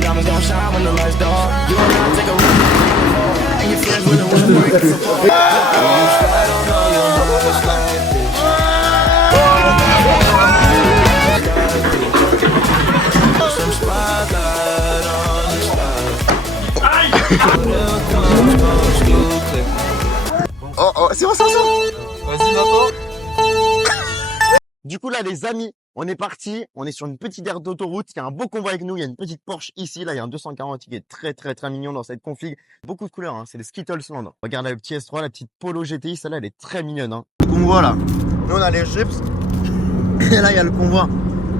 diamonds gon' shine when the lights dark. You and I take a ride, and your friends will break us apart. You slide on all your hoes like this. Some spotlight on the stars. Oh oh, c'est bon, c'est bon. Vas-y, Nathan. Du coup là les amis, on est parti, on est sur une petite aire d'autoroute, il y a un beau convoi avec nous, il y a une petite Porsche ici, là il y a un 240 qui est très mignon dans cette config. Beaucoup de couleurs, hein. C'est les Skittles Land. Regarde là, le petit S3, la petite Polo GTI, celle-là elle est très mignonne. Hein. Le convoi là, nous on a les Jeeps, et là il y a le convoi.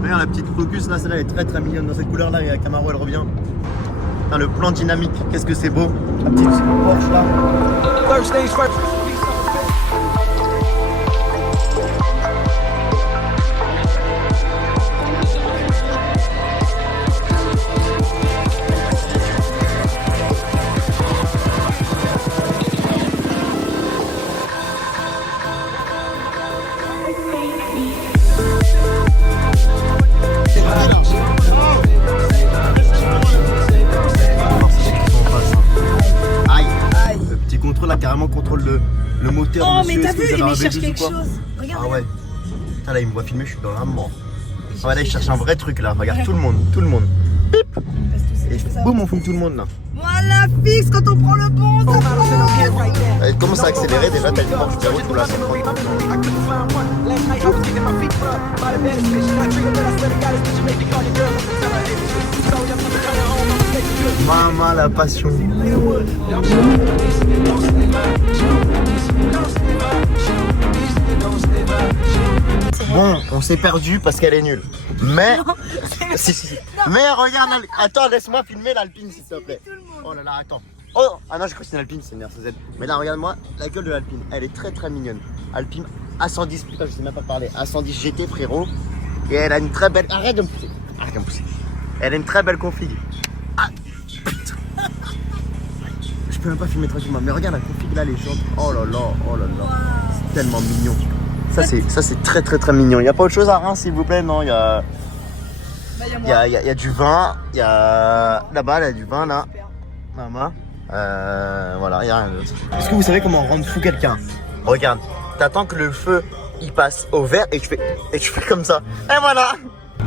Regarde la petite Focus là, celle-là elle est très mignonne dans cette couleur là, et la Camaro elle revient. Putain, le plan dynamique, qu'est-ce que c'est beau. La petite Porsche là. First things first. Là carrément contrôle le moteur. Oh monsieur, mais t'as vu, il il cherche quelque chose. Regarde. Ah ouais. Putain, là il me voit filmer, je suis dans la mort. Ah ouais, là il cherche un vrai truc là. Regarde tout le monde. Bip. Et boum, on fume tout le monde là. Voilà, fixe quand on prend le pont, ça va. Elle commence à accélérer déjà, t'as une Porsche qui roule là. Maman la passion. Bon, on s'est perdu parce qu'elle est nulle. Mais si. Mais regarde, attends, laisse-moi filmer l'Alpine s'il te plaît. Oh là là, attends. Oh, ah non, j'ai cru que c'était une Alpine, c'est une RCZ. Mais là, regarde-moi la gueule de l'Alpine. Elle est très mignonne. Alpine A110, putain, je sais même pas parler. A110 GT, frérot. Et elle a une très belle. Arrête de me pousser. Elle a une très belle config. Ah, putain. Je peux même pas filmer tranquillement. Mais regarde la config là, les jantes. Oh là là. C'est tellement mignon. Ça, c'est très mignon. Il n'y a pas autre chose à rien, s'il vous plaît, non? Il y a du vin. Il y a là-bas, il y a du vin là. Maman. Voilà, il n'y a rien d'autre. Est-ce que vous savez comment rendre fou quelqu'un? Regarde, t'attends que le feu il passe au vert et tu fais comme ça. Et voilà.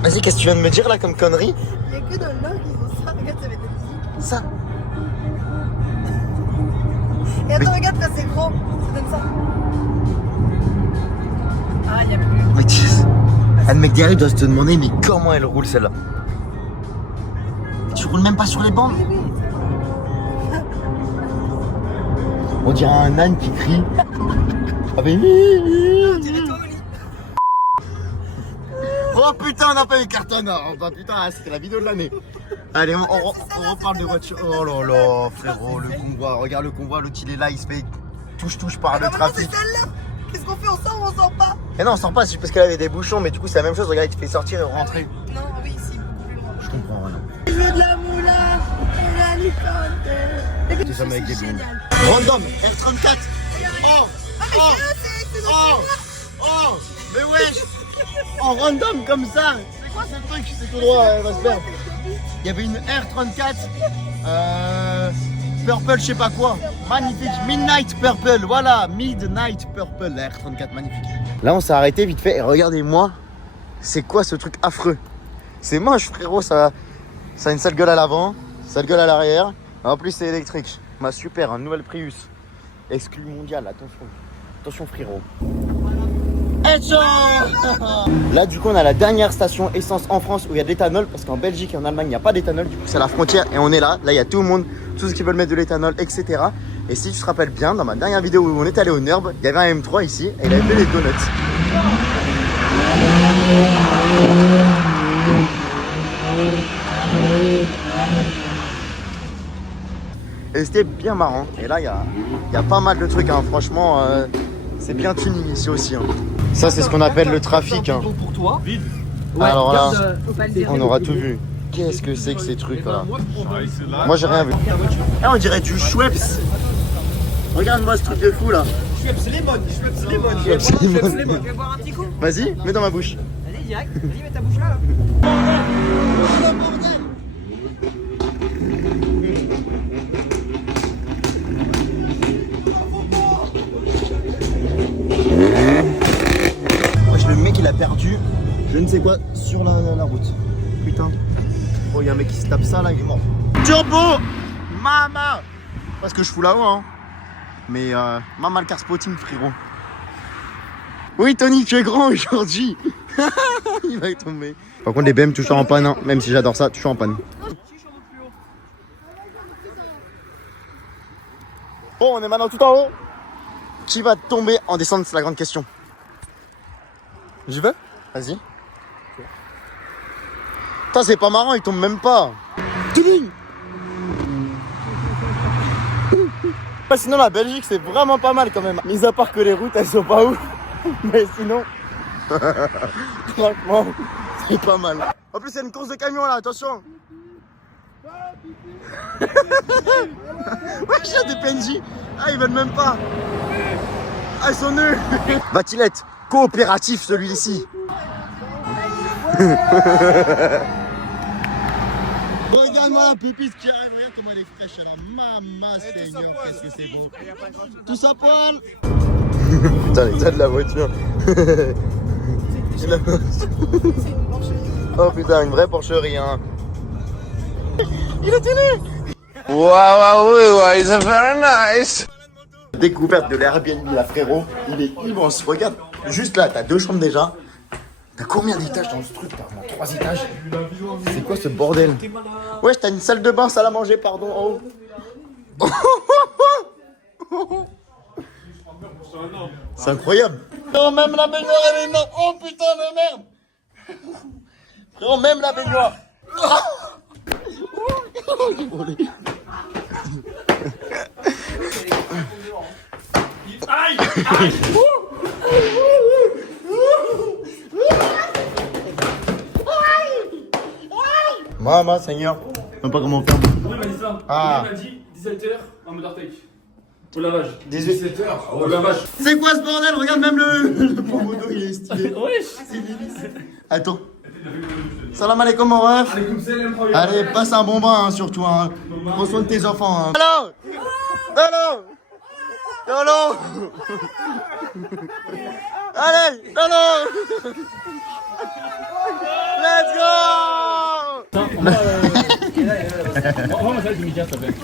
Vas-y, qu'est-ce que tu viens de me dire là comme connerie? Il y a que dans le log, ils ont ça. Regarde, ça va être musique. Ça. Et attends, regarde, là c'est gros. Ça donne ça. Ah, il y a plus. Mais le mec derrière il doit se te demander, mais comment elle roule celle-là? Tu roules même pas sur les bandes? Oui. On dirait un âne qui crie. Ah mais oh putain, on n'a pas eu carton. Oh bah putain, c'était la vidéo de l'année. Allez, on reparle de voiture. Oh là là, frérot, le convoi. Regarde le convoi, l'autre il est là, il se fait touche par le trafic. C'est celle-là. Qu'est-ce qu'on fait? On sort ou on sort pas? Mais non, on sort pas, c'est parce qu'elle avait des bouchons, mais du coup c'est la même chose. Regarde, il te fait sortir et rentrer. Non, oui, si, beaucoup plus loin. Je comprends rien. Je veux de la moula et la licorne. T'es jamais avec des blondes. Random, R34. Oh, mais wesh. En random comme ça. C'est quoi ce truc? C'est tout droit, elle va se perdre. Il y avait une R34. Purple, je sais pas quoi. Magnifique. Midnight Purple. Voilà. Midnight Purple. La R34, magnifique. Là, on s'est arrêté vite fait. Et regardez-moi. C'est quoi ce truc affreux? C'est moche, frérot. Ça a une sale gueule à l'avant. Sale gueule à l'arrière. En plus, c'est électrique. Bah, super. Un nouvel Prius. Exclu mondial. Attention, frérot. Là du coup on a la dernière station essence en France où il y a de l'éthanol, parce qu'en Belgique et en Allemagne il n'y a pas d'éthanol. Du coup c'est la frontière et on est là. Là il y a tout le monde, tous ceux qui veulent mettre de l'éthanol, etc. Et si tu te rappelles bien, dans ma dernière vidéo où on est allé au NURB, il y avait un M3 ici et il avait fait les donuts. Et c'était bien marrant. Et là il y a pas mal de trucs, hein. Franchement c'est bien tuning ici aussi, hein. Ça c'est ce qu'on appelle le trafic, hein. Pour toi. Vide. Alors là, on aura tout vu. Qu'est-ce que c'est que ces trucs là? Moi j'ai rien vu. Ah, on dirait du Schweppes. Regarde-moi ce truc de fou là. Schweppes Lemon. Tu veux boire un petit coup? Vas-y, mets dans ma bouche. Vas-y, direct. Vas-y, mets ta bouche là. c'est quoi? Sur la route. Putain. Oh, il y a un mec qui se tape ça là, il est mort. Turbo Mama. Pas ce que je fous là-haut, hein. Mais Mama le car spotting, frérot. Oui, Tony, tu es grand aujourd'hui. Il va y tomber. Par contre, les BM toujours en panne, hein. Même si j'adore ça, toujours en panne. Bon, on est maintenant tout en haut. Qui va tomber en descente, c'est la grande question. J'y vais? Vas-y. Putain, c'est pas marrant, il tombe même pas. Tiding. Sinon, la Belgique, c'est vraiment pas mal quand même. Mis à part que les routes, elles sont pas ouf. Mais sinon, franchement, c'est pas mal. En plus, c'est une course de camion là, attention. Ouais, j'ai des PNJ. Ah, ils veulent même pas. Ah, ils sont nuls. Va-t-il être coopératif celui-ci? Regarde-moi la pépite qui arrive, regarde comment elle est fraîche. Alors, maman seigneur, qu'est-ce que c'est beau. Tous à poil. Putain, l'état de la voiture. Oh putain, une vraie porcherie, hein. Il est tenu. Wow, it's very nice. Découverte de l'Airbnb là, frérot. Il est immense. Regarde, juste là, t'as 2 chambres déjà. T'as combien d'étages dans ce truc? T'as vraiment 3 étages. C'est quoi ce bordel? Wesh, t'as une salle de bain, salle à manger, pardon, en haut. C'est incroyable. Frérot, même la baignoire, elle est énorme. Oh putain de merde. Frérot, même la baignoire. Maman, Seigneur. Je sais pas comment faire. Oui, il m'a dit ça. Ah. Il m'a dit 17h en mode Artec. Au lavage. 18h. Au lavage. C'est quoi ce bordel? Regarde, même le pomodoro, il est stylé. Wesh. Attends. Salam alaikum, mon ref. Allez, passe un bon bain, hein, surtout. Hein. Prends soin de tes enfants. Hein. Allô. Allô. Allô. Allez, allô. Let's go.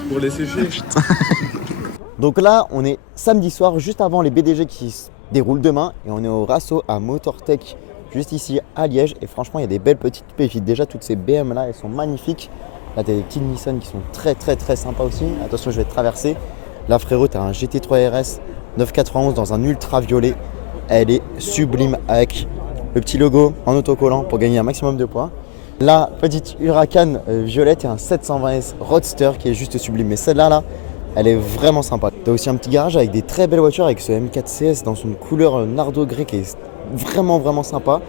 Pour les sécher. Donc là, on est samedi soir, juste avant les BDG qui se déroulent demain. Et on est au Rasso à Motortech, juste ici à Liège. Et franchement, il y a des belles petites pépites. Déjà, toutes ces BM là, elles sont magnifiques. Là, t'as des petites Nissan qui sont très sympas aussi. Attention, je vais te traverser. Là, frérot, t'as un GT3 RS 991 dans un ultra violet. Elle est sublime avec le petit logo en autocollant pour gagner un maximum de points. La petite Huracan violette et un 720S Roadster qui est juste sublime. Mais celle-là, là, elle est vraiment sympa. Tu as aussi un petit garage avec des très belles voitures avec ce M4 CS dans une couleur nardo gris qui est vraiment sympa.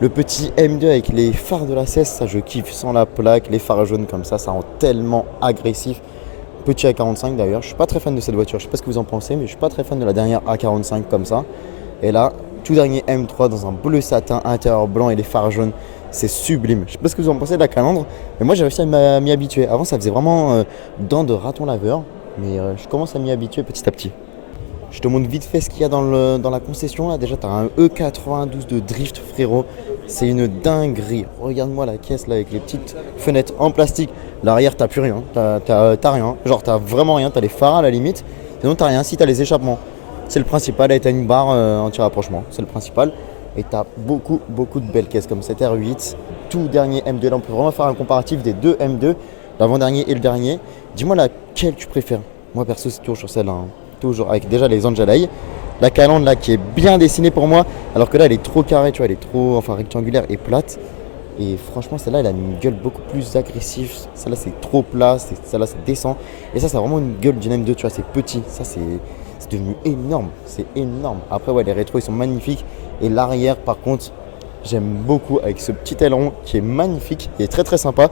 Le petit M2 avec les phares de la CS, ça je kiffe, sans la plaque, les phares jaunes comme ça rend tellement agressif. Petit A45 d'ailleurs, je suis pas très fan de cette voiture, je sais pas ce que vous en pensez, mais je suis pas très fan de la dernière A45 comme ça. Et là, tout dernier M3 dans un bleu satin, intérieur blanc et les phares jaunes, c'est sublime. Je sais pas ce que vous en pensez de la calandre, mais moi j'ai réussi à m'y habituer. Avant ça faisait vraiment dents de raton laveur, mais je commence à m'y habituer petit à petit. Je te montre vite fait ce qu'il y a dans la concession là. Déjà tu as un E92 de drift, frérot, c'est une dinguerie. Regarde-moi la caisse là avec les petites fenêtres en plastique. L'arrière t'as plus rien, t'as rien, genre t'as vraiment rien, t'as les phares à la limite, sinon t'as rien. Si t'as les échappements, c'est le principal, et t'as une barre anti-rapprochement, c'est le principal. Et t'as beaucoup de belles caisses comme cette R8, tout dernier M2. Là on peut vraiment faire un comparatif des deux M2, l'avant-dernier et le dernier. Dis-moi laquelle tu préfères. Moi perso c'est toujours sur celle-là, hein. Toujours avec déjà les Angelai. La calandre là qui est bien dessinée pour moi, alors que là elle est trop carrée, tu vois, elle est trop rectangulaire et plate. Et franchement celle-là elle a une gueule beaucoup plus agressive. Celle-là c'est trop plat, celle-là c'est descend. Et ça a vraiment une gueule d'une M2, tu vois, c'est petit. Ça c'est devenu énorme, c'est énorme. Après ouais, les rétros ils sont magnifiques. Et l'arrière par contre j'aime beaucoup avec ce petit aileron qui est magnifique et très sympa.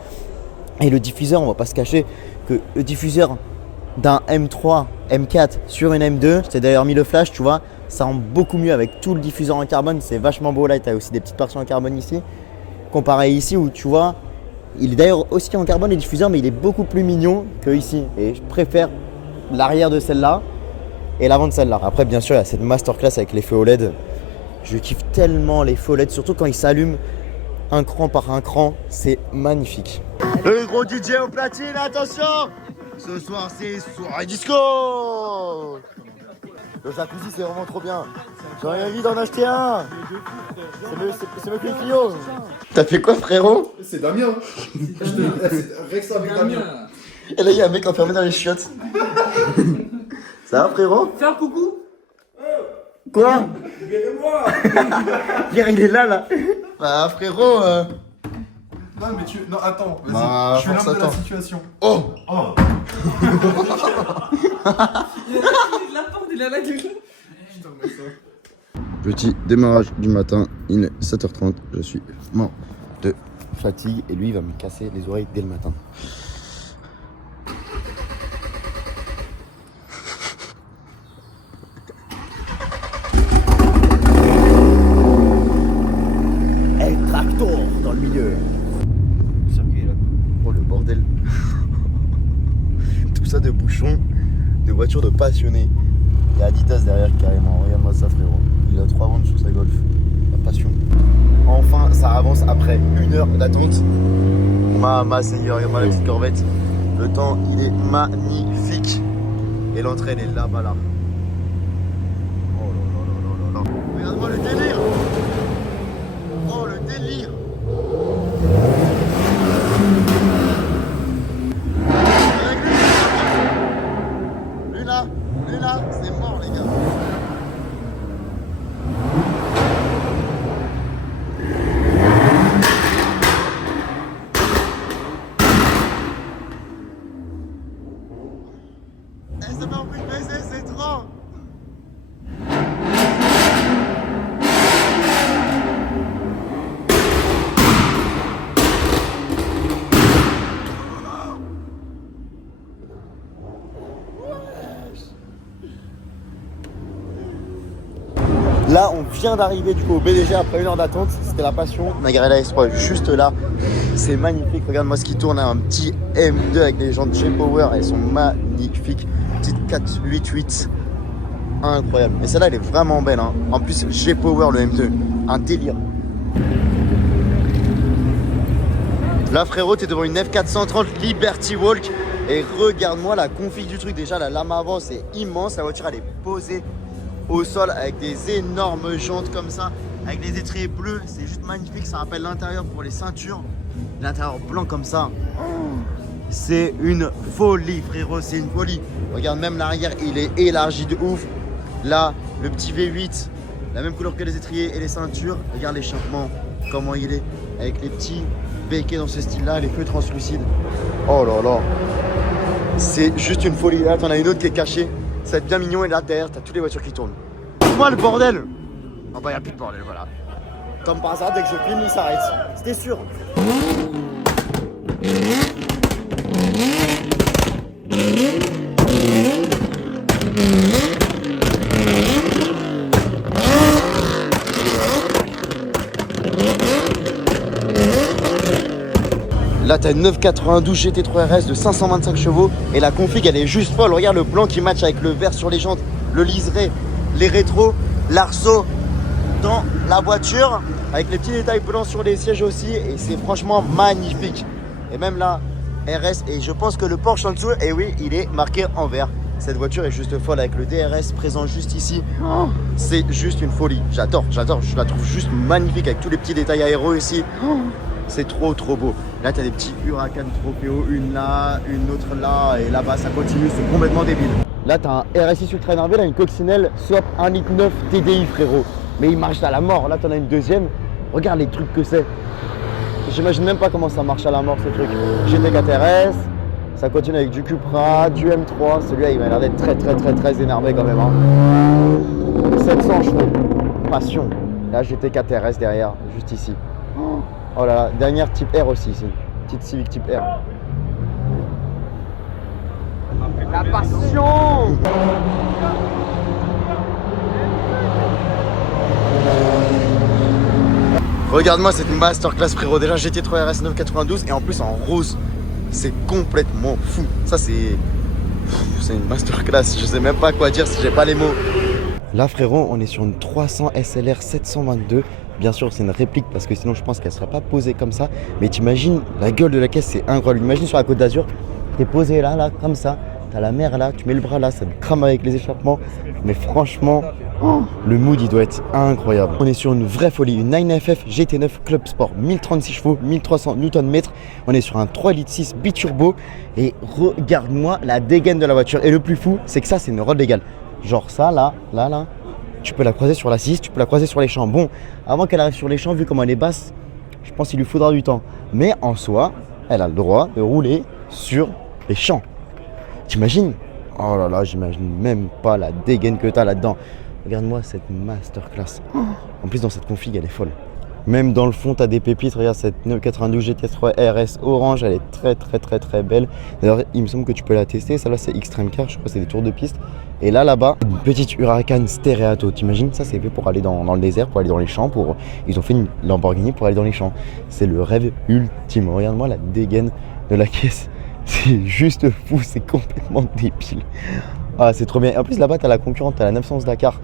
Et le diffuseur, on va pas se cacher que le diffuseur d'un M3, M4 sur une M2, j'ai d'ailleurs mis le flash, tu vois, ça rend beaucoup mieux avec tout le diffuseur en carbone, c'est vachement beau. Là tu as aussi des petites parties en carbone ici, comparé ici où tu vois, il est d'ailleurs aussi en carbone le diffuseur, mais il est beaucoup plus mignon que ici. Et je préfère l'arrière de celle-là et l'avant de celle-là. Après bien sûr il y a cette masterclass avec les feux OLED. Je kiffe tellement les feux OLED, surtout quand ils s'allument. un cran par un cran, c'est magnifique. Le gros DJ au platine, attention! Ce soir, c'est soirée disco! Le jacuzzi, c'est vraiment trop bien. J'aurais envie d'en acheter un. C'est mieux que les Clio. T'as fait quoi, frérot? C'est Damien. Rex avec Damien. Et là, il y a un mec enfermé dans les chiottes. Ça va, frérot? Fais un coucou. Quoi? Pierre, il est là. Bah, frérot. Non, mais tu. Non, attends, vas-y. Bah, je suis l'homme de la attends. situation. Oh! La porte, il a la gueule. Je te remets ça. Petit démarrage du matin, il est 7h30, je suis mort de fatigue et lui il va me casser les oreilles dès le matin. El tractor dans le milieu. Circuit là. Oh le bordel. Tout ça de bouchons, de voitures de passionnés. Il y a Adidas derrière carrément, regarde-moi ça frérot. Il a 3 ventes sur sa Golf. La passion. Enfin, ça avance après 1 heure d'attente. Ma seigneur, regarde-moi la petite corvette. Le temps, il est magnifique. Et l'entrée, elle est là-bas là. Oh là là là là là là. Regarde-moi le délire. Oh le délire. Lui là, c'est mort les gars. Ça m'a envie de baiser, c'est trop. Là, on vient d'arriver du coup au BDG après 1 heure d'attente. C'était la passion. Nagarella Espoir juste là. C'est magnifique. Regarde-moi ce qui tourne. Un petit M2 avec les jantes J-Power. Elles sont magnifiques. Petite 488. Incroyable. Et celle-là, elle est vraiment belle. Hein. En plus, J-Power le M2. Un délire. Là, frérot, t'es devant une F430 Liberty Walk. Et regarde-moi la config du truc. Déjà, la lame avant, c'est immense. La voiture, elle est posée au sol avec des énormes jantes comme ça, avec les étriers bleus, c'est juste magnifique. Ça rappelle l'intérieur pour les ceintures, l'intérieur blanc comme ça. C'est une folie frérot, c'est une folie. Regarde, même l'arrière il est élargi de ouf. Là le petit V8, la même couleur que les étriers et les ceintures. Regarde l'échappement, comment il est, avec les petits béquets dans ce style là, les feux translucides. Oh là là, c'est juste une folie. Là t'en as une autre qui est cachée. Ça va être bien mignon et là derrière t'as toutes les voitures qui tournent. Moi le bordel. Ah bah y'a plus de bordel, voilà. Comme par hasard, dès que je filme il s'arrête. C'était sûr. Là t'as une 992 GT3 RS de 525 chevaux et la config elle est juste folle. Regarde le blanc qui match avec le vert sur les jantes, le liseré, les rétros, l'arceau dans la voiture avec les petits détails blancs sur les sièges aussi et c'est franchement magnifique. Et même là RS et je pense que le Porsche en dessous, et oui il est marqué en vert. Cette voiture est juste folle avec le DRS présent juste ici. Oh, c'est juste une folie. J'adore, je la trouve juste magnifique avec tous les petits détails aéro ici. Oh, c'est trop beau. Là t'as des petits Huracan Tropeo, une là, une autre là et là-bas ça continue, c'est complètement débile. Là t'as un RSI ultra énervé, là une coccinelle swap 1,9 litre TDI frérot. Mais il marche à la mort, là t'en as une deuxième. Regarde les trucs que c'est. J'imagine même pas comment ça marche à la mort ces trucs. GT4 RS, ça continue avec du Cupra, du M3. Celui-là il m'a l'air d'être très énervé quand même. Hein. 700 chevaux, passion. Là GT4 RS derrière, juste ici. Oh là là, dernière type R aussi ici. Petite Civic type R. La passion! Regarde-moi cette masterclass frérot. Déjà GT3 RS 992 et en plus en rose. C'est complètement fou. Ça c'est une masterclass. Je sais même pas quoi dire si j'ai pas les mots. Là frérot, on est sur une 300 SLR 722 Bien sûr, c'est une réplique parce que sinon je pense qu'elle ne sera pas posée comme ça. Mais t'imagines, la gueule de la caisse, c'est incroyable. Imagine sur la Côte d'Azur, t'es posé là, comme ça. T'as la mer là, tu mets le bras là, ça te crame avec les échappements. Mais franchement, le mood il doit être incroyable. On est sur une vraie folie, une 9FF GT9 Club Sport, 1036 chevaux, 1300 Nm. On est sur un 3,6 litres biturbo. Et regarde-moi la dégaine de la voiture. Et le plus fou, c'est que ça, c'est une road légale. Genre ça, là. Tu peux la croiser sur la 6, tu peux la croiser sur les champs. Bon, avant qu'elle arrive sur les champs, vu comment elle est basse, je pense qu'il lui faudra du temps. Mais en soi, elle a le droit de rouler sur les champs. T'imagines? Oh là là, j'imagine même pas la dégaine que t'as là-dedans. Regarde-moi cette masterclass. En plus, dans cette config, elle est folle. Même dans le fond, t'as des pépites. Regarde cette 992 GT3 RS orange, elle est très belle. D'ailleurs, il me semble que tu peux la tester. Celle-là, c'est Extreme Car, je crois que c'est des tours de piste. Et là-bas, une petite Huracan Stereato. T'imagines, ça, c'est fait pour aller dans le désert, pour aller dans les champs. Ils ont fait une Lamborghini pour aller dans les champs. C'est le rêve ultime. Regarde-moi la dégaine de la caisse. C'est juste fou, c'est complètement débile. Ah, c'est trop bien. Et en plus, là-bas, t'as la concurrente, t'as la 911 Dakar.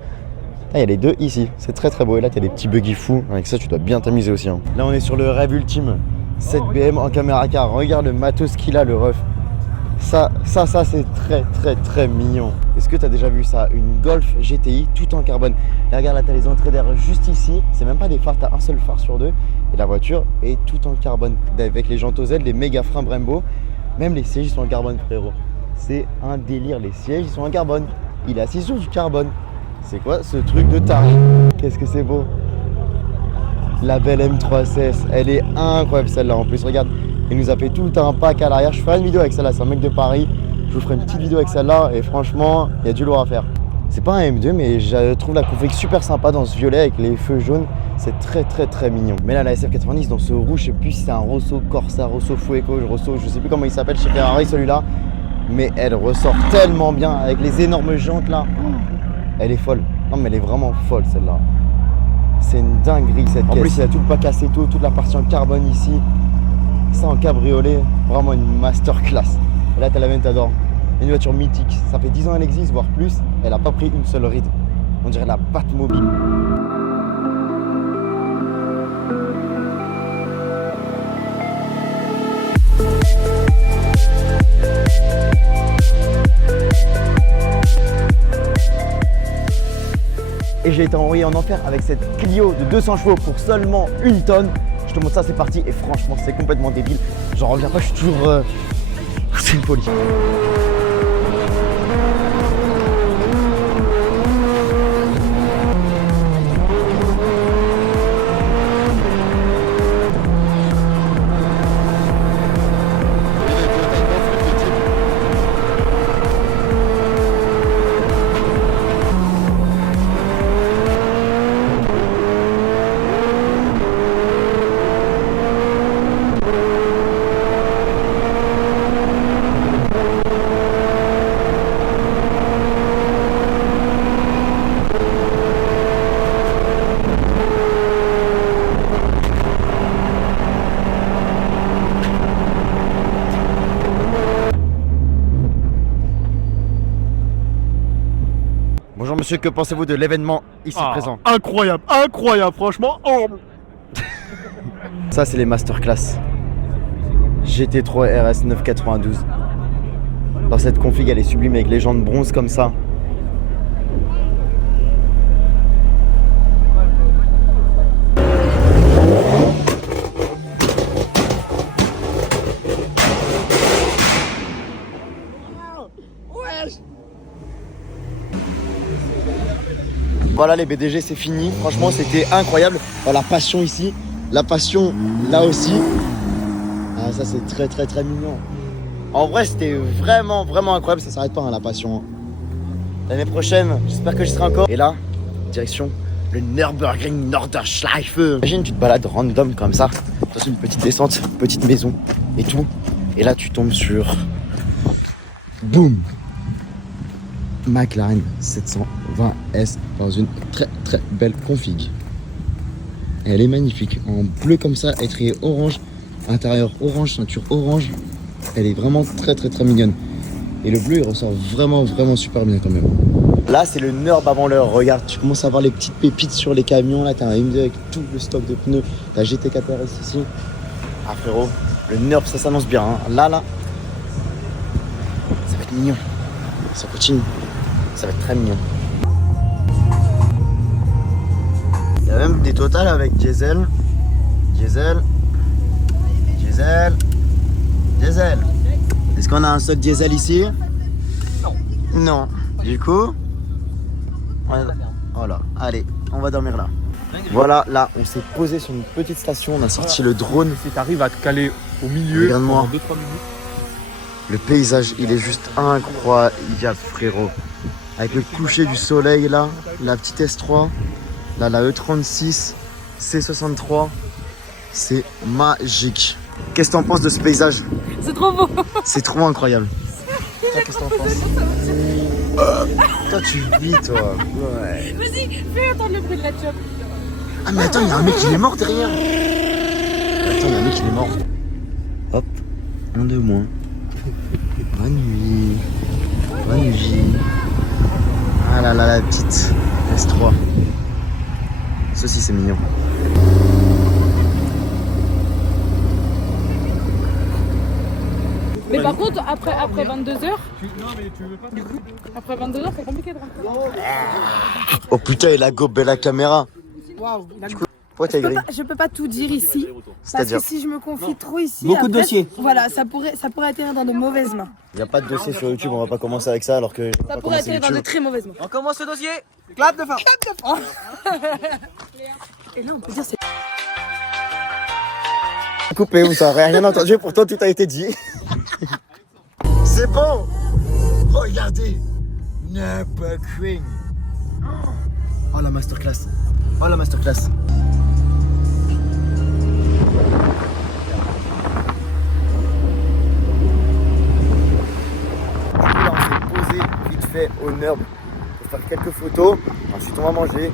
Il y a les deux ici, c'est très beau. Et là, tu as des petits buggy fous. Avec ça, tu dois bien t'amuser aussi. Hein. Là, on est sur le rêve ultime. Cette BM en caméra car. Regarde le matos qu'il a, le ref. Ça c'est très mignon. Est-ce que tu as déjà vu ça? Une Golf GTI tout en carbone. Là, regarde, là, tu as les entrées d'air juste ici. C'est même pas des phares, tu as un seul phare sur deux. Et la voiture est tout en carbone. Avec les jantes OZ, les méga freins Brembo. Même les sièges, ils sont en carbone, frérot. C'est un délire. Les sièges, ils sont en carbone. Il est assis sur du carbone. C'est quoi ce truc de taré? Qu'est-ce que c'est beau. La belle M3CS, elle est incroyable celle-là. En plus, regarde, il nous a fait tout un pack à l'arrière. Je ferai une vidéo avec celle-là, c'est un mec de Paris. Je vous ferai une petite vidéo avec celle-là et franchement, il y a du lourd à faire. C'est pas un M2, mais je trouve la config super sympa dans ce violet avec les feux jaunes. C'est très mignon. Mais là, la SF90 dans ce rouge, je sais plus si c'est un Rosso Corsa, Rosso Fuego, Rosso, je sais plus comment il s'appelle chez Ferrari celui-là. Mais elle ressort tellement bien avec les énormes jantes là. Elle est folle. Non mais elle est vraiment folle celle-là. C'est une dinguerie cette caisse. En plus il y a tout le pack Assetto, toute la partie en carbone ici. Ça en cabriolet, vraiment une masterclass. Et là t'as la Ventador, une voiture mythique. Ça fait 10 ans elle existe, voire plus. Elle a pas pris une seule ride. On dirait la Batmobile. Et j'ai été envoyé en enfer avec cette Clio de 200 chevaux pour seulement 1 tonne. Je te montre ça, c'est parti. Et franchement, c'est complètement débile. J'en reviens pas, je suis toujours... C'est une folie. Bonjour monsieur, que pensez-vous de l'événement ici présent? Incroyable, franchement. Oh. Ça c'est les masterclass GT3 RS 992. Dans cette config elle est sublime avec les jantes bronze comme ça. Voilà les BDG, c'est fini. Franchement, c'était incroyable. Oh, la passion ici, la passion là aussi. Ah, ça c'est très mignon. En vrai, c'était vraiment incroyable. Ça s'arrête pas hein, la passion. L'année prochaine, j'espère que je serai encore. Et là, direction le Nürburgring Nordschleife. Imagine, tu te balades random comme ça, dans une petite descente, petite maison et tout. Et là, tu tombes sur boum, McLaren 720S dans une très belle config. Elle est magnifique, en bleu comme ça, étrier orange, intérieur orange, ceinture orange. Elle est vraiment très mignonne. Et le bleu il ressort vraiment super bien quand même. Là, c'est le NURB avant l'heure. Regarde, tu commences à voir les petites pépites sur les camions. Là, t'as un M2 avec tout le stock de pneus. T'as GT4 RS ici. Ah, frérot, le NURB, ça s'annonce bien. Hein. Là, ça va être mignon. Ça continue. Ça va être très mignon. Il y a même des totales avec diesel. Diesel. Est-ce qu'on a un stock diesel ici? Non. Du coup, voilà. Allez, on va dormir là. Voilà, là, on s'est posé sur une petite station. On a sorti le drone. Si t'arrives à te caler au milieu, Regarde-moi. 2-3 minutes. Le paysage, il est juste incroyable, frérot. Avec le coucher du soleil, là, la petite S3, là, la E36, C63. C'est magique. Qu'est-ce que t'en penses de ce paysage? C'est trop beau. C'est trop incroyable. Toi, qu'est-ce que t'en penses? Toi, tu vis, toi. Ouais. Vas-y, fais entendre le bruit de la chope. Ah, mais attends, il y a un mec qui est mort derrière. Attends, il y a un mec qui est mort. Hop, un de moins. Bonne nuit. Bonne nuit. Ah là là, la petite S3. Ceci, c'est mignon. Mais par contre, après 22h, après 22h, c'est compliqué de rentrer. Oh putain, il a gobé la caméra. Waouh, Pourquoi t'as gris? je peux pas tout dire ici. Parce C'est-à-dire que si je me confie trop ici. Beaucoup de après, dossiers. Voilà, ça pourrait atterrir dans de mauvaises mains. Il n'y a pas de dossier sur YouTube, on va pas commencer avec ça alors que. Ça pourrait atterrir dans de très mauvaises mains. On commence le dossier. Clap de fin. Et là, on peut dire c'est. Coupé, vous n'aurez rien entendu, pourtant tout a été dit. C'est bon. Regardez. Nürburgring. Oh la masterclass. Oh la masterclass. Là, on s'est posé vite fait au NURB pour faire quelques photos. Ensuite, on va manger.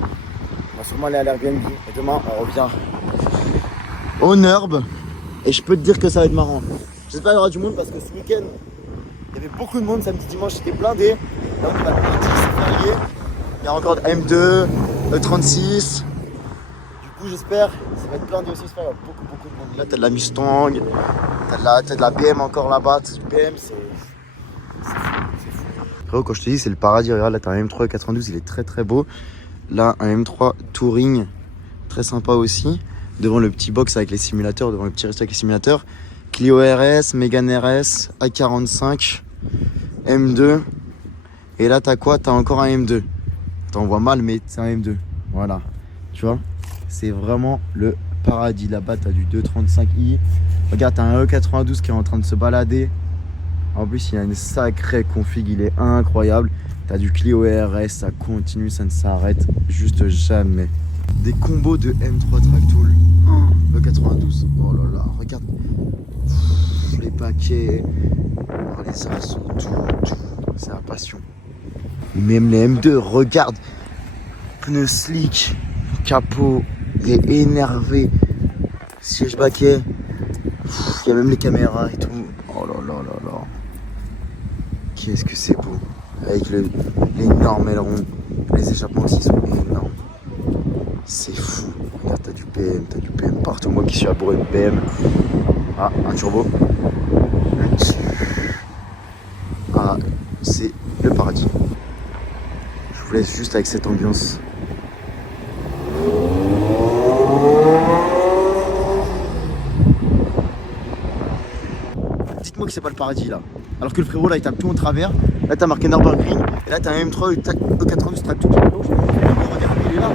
On va sûrement aller à l'Airbnb. Et demain, on revient au NURB. Et je peux te dire que ça va être marrant. J'espère qu'il y aura du monde parce que ce week-end, il y avait beaucoup de monde. Samedi, dimanche, c'était blindé. Là, on est mardi, c'est férié. Il y a encore E32, E36. Du coup, j'espère que ça va être blindé aussi. J'espère qu'il y a beaucoup de monde. Là, t'as de la Mustang, t'as de la BM encore là-bas. C'est du BM, c'est fou. Frérot, quand je te dis, c'est le paradis. Regarde, là, t'as un M3 92, il est très très beau. Là, un M3 Touring, très sympa aussi. Devant le petit box avec les simulateurs, devant le petit resto avec les simulateurs. Clio RS, Mégane RS, A45, M2. Et là, t'as quoi? T'as encore un M2. T'en vois mal, mais c'est un M2. Voilà. Tu vois? C'est vraiment le paradis. Là-bas, t'as du 235i. Regarde, t'as un E92 qui est en train de se balader. En plus, il y a une sacrée config. Il est incroyable. T'as du Clio RS, ça continue, ça ne s'arrête juste jamais. Des combos de M3 Tractool. Le 92. Oh là là, regarde. Les paquets. Oh, les assauts, tout. C'est la passion. Même les M2, regarde. Pneus slick. Capot. Il est énervé. Siège baquet. Il y a même les caméras et tout. Oh là là là là. Qu'est-ce que c'est beau. Avec l'énorme aileron. Les échappements aussi sont énormes. C'est fou. Regarde, t'as du PM partout. Moi qui suis amoureux de PM. Ah, un turbo. Ah, c'est le paradis. Je vous laisse juste avec cette ambiance. Dites-moi que c'est pas le paradis là. Alors que le frérot là il tape tout en travers. Là t'as marqué Nürburgring. Et là t'as un M3 E92 tape tout en gauche. Regarde, il est là.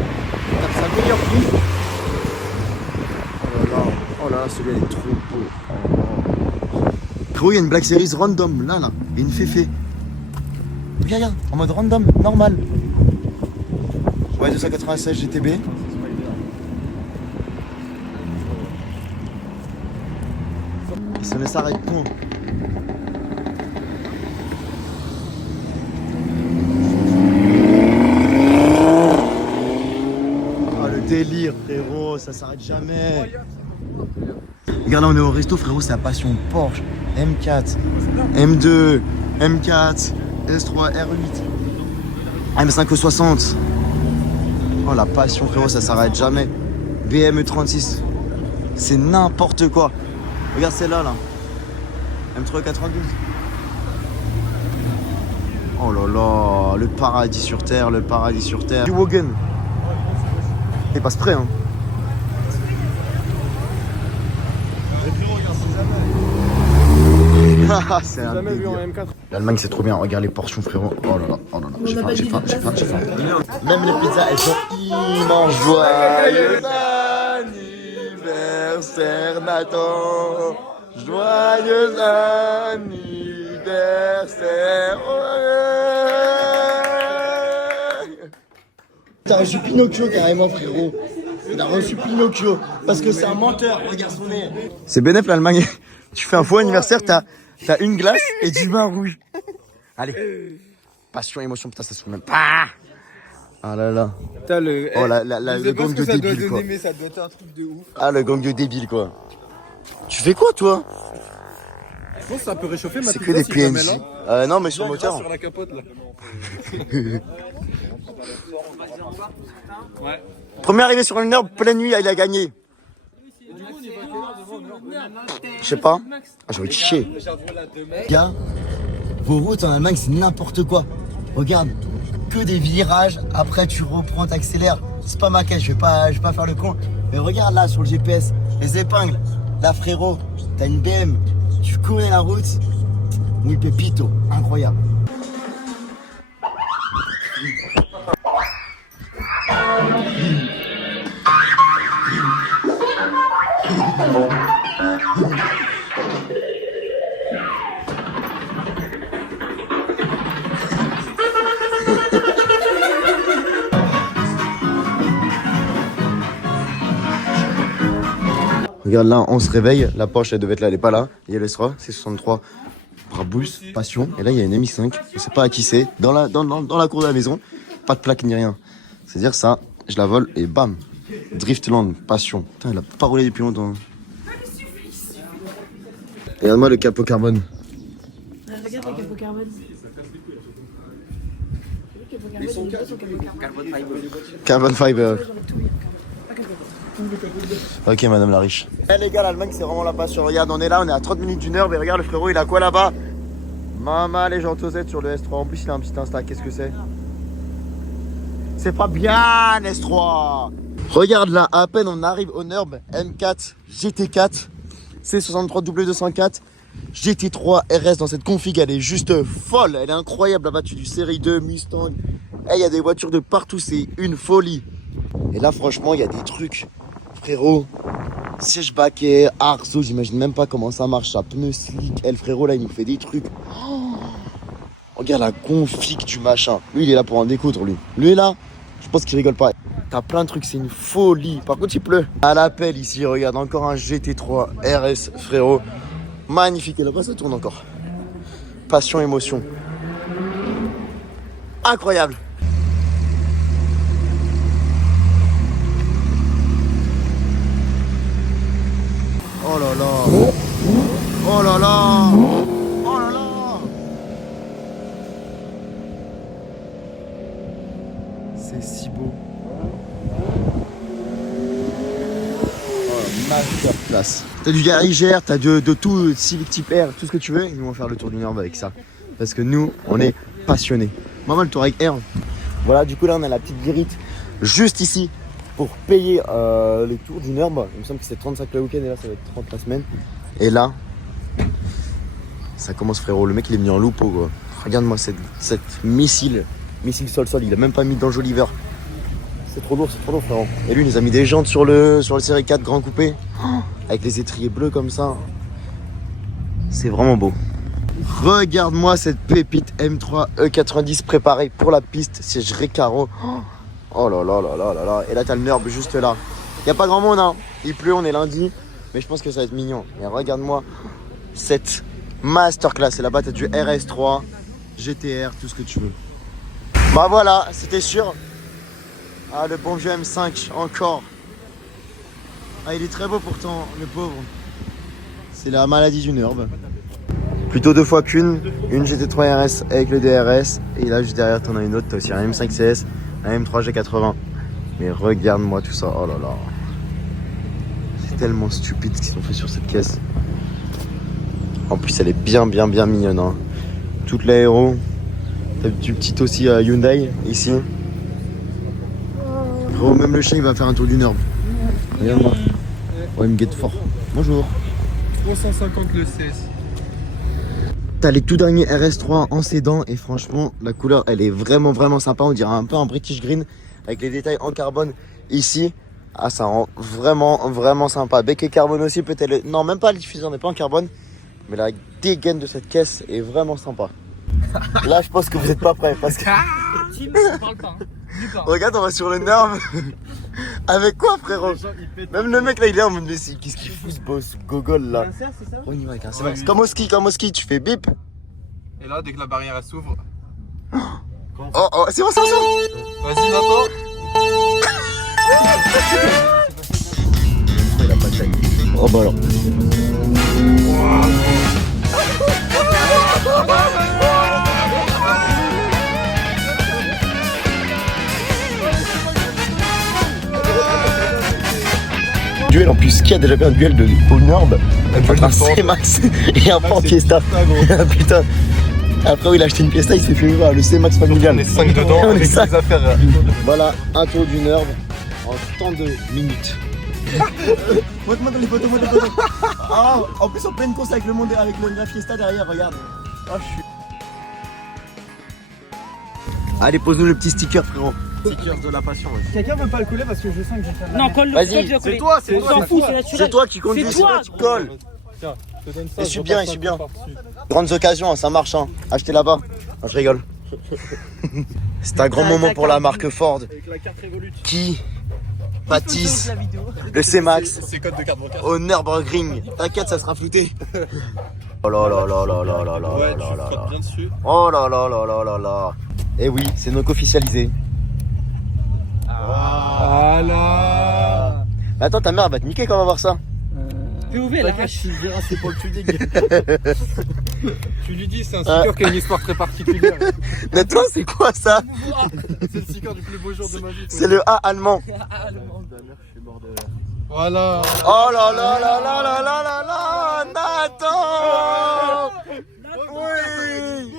Il tape sa meilleure prise. Oh là là, celui-là il est trop beau. Frérot, il y a une Black Series random là. Il y a une féfé. Regarde, en mode random, normal. Ouais, 296 GTB. Et ça ne s'arrête point. Ah, le délire, frérot, ça s'arrête jamais. Regarde là, on est au resto, frérot, c'est la passion Porsche, M4, M2, M4, S3, R8. M5 60. Oh la passion frérot, ça s'arrête jamais. BM 36. C'est n'importe quoi. Regarde celle-là là. M3 92. Oh là là, le paradis sur terre, le paradis sur terre. Du Wogen. Il passe près hein. C'est un Jamais vu en délire. M4. L'Allemagne c'est trop bien, regarde les portions frérot. Oh là là, oh là là, j'ai faim, j'ai faim, j'ai faim, j'ai faim. Même les pizzas elles sont immenses. Joyeux anniversaire Nathan. Joyeux anniversaire. T'as reçu Pinocchio carrément frérot. T'as reçu Pinocchio parce que c'est un menteur, regarde son nez. C'est bénéf l'Allemagne. Tu fais un faux anniversaire, t'as une glace et du vin rouge. Allez. Passion, émotion, putain, ça se fout même pas. Ah là là. Putain, le. Oh le gang de débile quoi. Mais ça doit être un truc de ouf. Ah le gang de débile quoi. Tu fais quoi toi? Je pense que ça peut réchauffer ma C'est que pizza des si je la mets PNC. là. Non mais sur le moteur. Sur la capote là. Premier arrivé sur une heure, pleine nuit, il a gagné. Je sais pas. Ah, j'ai envie de chier. Gars, vos routes en Allemagne, c'est n'importe quoi. Regarde, que des virages. Après, tu reprends, t'accélères. C'est pas ma caisse, je vais pas faire le con. Mais regarde là, sur le GPS, les épingles. Là, frérot, t'as une BM. Tu connais la route. Muy pepito. Incroyable. Regarde là, on se réveille, la Porsche elle devait être là, elle est pas là. Il y a l'Estra, c'est 63 Brabus, Passion. Et là il y a une MX5, je sais pas à qui c'est, dans la cour de la maison. Pas de plaque ni rien. C'est-à-dire ça, je la vole et bam. Driftland, Passion. Putain, elle a pas roulé depuis longtemps. Regarde-moi le capot carbone. Regarde le capot carbone. Carbon fiber. Ok madame la riche. Eh les gars, l'Allemagne c'est vraiment la passion. Regarde, on est là, on est à 30 minutes d'une heure, mais regarde le frérot, il a quoi là-bas? Maman les gens Z sur le S3. En plus il a un petit Insta, qu'est-ce que c'est? C'est pas bien S3. Regarde là, à peine on arrive au Nurb M4 GT4 C63 W204 GT3 RS dans cette config, elle est juste folle, elle est incroyable. Là-bas tu du série 2 Mustang. Eh, il y a des voitures de partout, c'est une folie. Et là franchement il y a des trucs. Frérot, siège baquet, arceau, j'imagine même pas comment ça marche, ça pneu slick. Elle frérot là il nous fait des trucs. Oh, regarde la config du machin. Lui il est là pour en découdre lui. Lui là, je pense qu'il rigole pas. T'as plein de trucs, c'est une folie. Par contre il pleut. À l'appel ici, regarde encore un GT3 RS frérot. Magnifique, et là-bas ça tourne encore. Passion, émotion. Incroyable. Oh là là. Oh là là. Oh là là. C'est si beau. Oh, masterclass. T'as du Garigère, t'as de tout, Civic Type R, tout ce que tu veux. Ils vont faire le tour du Nord avec ça. Parce que nous, on est passionnés. Maman, le Touareg R. Voilà, du coup là on a la petite guérite juste ici. Pour payer les tours du Nurb. Il me semble que c'est 35 le week-end et là ça va être 30 la semaine. Et là, ça commence frérot. Le mec il est mis en loupeau quoi. Regarde-moi cette missile sol-sol. Il a même pas mis d'enjoliveur. C'est trop lourd frérot. Et lui il nous a mis des jantes sur le série 4 grand coupé. Avec les étriers bleus comme ça. C'est vraiment beau. Regarde-moi cette pépite M3 E90 préparée pour la piste. Siège Recaro. Oh là là là là là là. Et là t'as le Nurb juste là. Y a pas grand monde hein. Il pleut, on est lundi. Mais je pense que ça va être mignon. Et regarde-moi cette masterclass. Et là-bas t'as du RS3, GTR, tout ce que tu veux. Bah voilà, c'était sûr. Ah le bon vieux M5 encore. Ah il est très beau pourtant, le pauvre. C'est la maladie du Nurb. Plutôt 2 fois qu'une. Une GT3 RS avec le DRS. Et là, juste derrière, t'en as une autre. T'as aussi un M5 CS, un M3 G80. Mais regarde-moi tout ça. Oh là là. C'est tellement stupide ce qu'ils ont fait sur cette caisse. En plus, elle est bien mignonne. Hein. Toute l'aéro. T'as du petit aussi Hyundai ici. Gros, même le chien il va faire un tour du Nord. Regarde-moi. Ouais, il me guette fort. Bonjour. 350 le CS. T'as les tout derniers RS3 en sédan et franchement la couleur elle est vraiment sympa. On dirait un peu un British Green avec les détails en carbone ici. Ah, ça rend vraiment sympa. Bec et carbone aussi peut-être. Non, même pas le diffuseur n'est pas en carbone. Mais la dégaine de cette caisse est vraiment sympa. Là je pense que vous n'êtes pas prêts parce que... Tim, on parle pas. Regarde, on va sur le nerf. Avec quoi, frérot? Même le mec là, il est en mode, mais qu'est-ce qu'il fout ce boss gogol là? On y va avec un C-Max. Comme au ski, tu fais bip. Et là, dès que la barrière elle s'ouvre. Oh, c'est bon. Vas-y, Nathan. Il a pas de taille. Oh bah alors. Duel en plus, qui a déjà fait un duel de au Nord entre un C-Max et un Ford Fiesta. Putain. Après où il a acheté une Fiesta, il s'est fait voir le C-Max familial. On est 5 dedans On est avec cinq. les affaires. Voilà, un tour du Nord en 32 minutes. Montre-moi dans les photos, Ah, en plus en pleine course avec le monde, avec la Fiesta derrière, regarde. Oh, je suis... Allez, pose-nous le petit sticker, frérot. Sticker de la passion. Ouais. Quelqu'un veut pas le coller parce que je sens que j'ai fait. Non, colle-le. Vas-y, C'est toi, On s'en fout, c'est naturel. C'est toi qui conduis, c'est toi qui colle. Tiens, je te donne ça. Et je suis bien. Grandes occasions, ça marche, hein. Achetez là-bas. Non, je rigole. C'est un grand moment pour la marque Ford qui bâtisse le C-Max C'est code de carte bancaire. au Nürburgring. T'inquiète, ça sera flouté. Oh là là là là là là là Ouais, là tu là frottes là. bien dessus. Oh là là là là là là. Et oui, c'est donc officialisé. Voilà. Mais attends, ta mère elle va te niquer quand on va voir ça. Fais ouvrir la Tu verras, c'est pour le tuning. Tu lui dis, c'est un sticker qui a une histoire très particulière. Mais attends, c'est quoi ça? C'est le sticker du plus beau jour de ma vie. C'est le A allemand. Voilà. Oh là là là là là là là là, Nathan. Oui.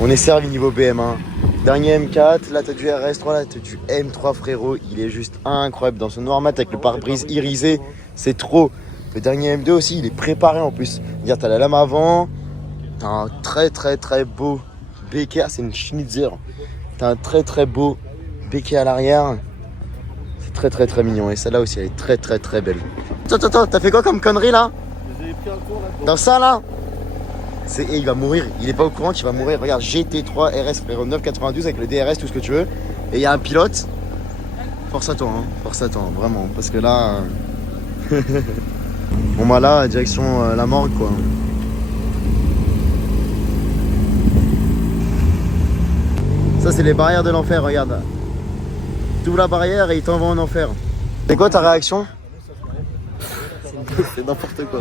On est servi niveau BM1. Dernier M4, là t'as du RS3, là t'as du M3 frérot. Il est juste incroyable dans ce noir mat avec le pare-brise irisé. C'est trop. Le dernier M2 aussi, il est préparé en plus. Regarde, t'as la lame avant. T'as un très beau béquet. Ah, c'est une Schnitzer. T'as un très beau béquet à l'arrière. C'est très mignon. Et celle-là aussi, elle est très belle. Attends, t'as fait quoi comme connerie là? J'ai pris un tour là. Dans ça là? Et il va mourir. Il est pas au courant qu'il va mourir. Regarde, GT3 RS frérot 992 avec le DRS, tout ce que tu veux. Et il y a un pilote. Force à toi, vraiment. Parce que là. Bon bah là, direction la morgue quoi. Ça c'est les barrières de l'enfer, regarde. Tu ouvres la barrière et il t'envoie en enfer. C'est quoi ta réaction? C'est n'importe quoi.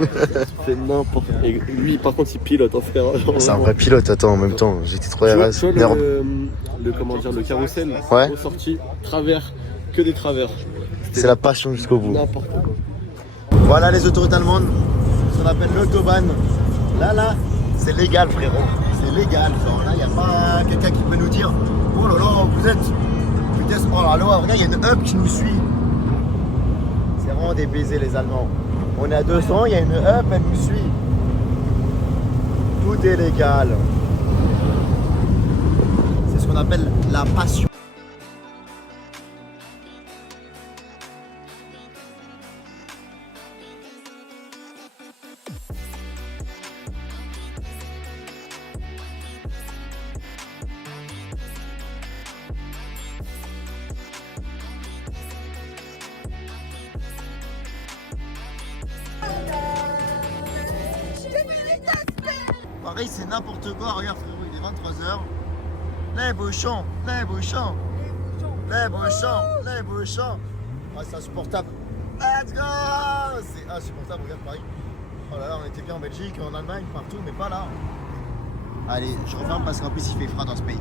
C'est n'importe quoi. Et lui, par contre, il pilote, hein, frère. C'est un vrai pilote, attends, en même temps. J'étais trop Tu vois, RS. tu vois Merde. le carrousel, Ouais. aux sorties, travers, que des travers. C'est la passion jusqu'au bout. N'importe quoi. Voilà les autoroutes allemandes. Ça s'appelle l'autobahn. Là, c'est légal, frérot. C'est légal. Genre, là, il n'y a pas quelqu'un qui peut nous dire oh là là, vous êtes vitesse. Oh là là, regarde, il y a une hub qui nous suit. C'est vraiment des baisers, les Allemands. On est à 200, il y a une hub, elle nous suit. Tout est légal. C'est ce qu'on appelle la passion. Pareil, c'est n'importe quoi. Regarde, frérot, il est 23h. Les bouchons. Ah, c'est insupportable. Let's go. C'est insupportable, regarde Paris. Oh là là, on était bien en Belgique, en Allemagne, partout, mais pas là. Allez, je reviens parce qu'en plus il fait froid dans ce pays.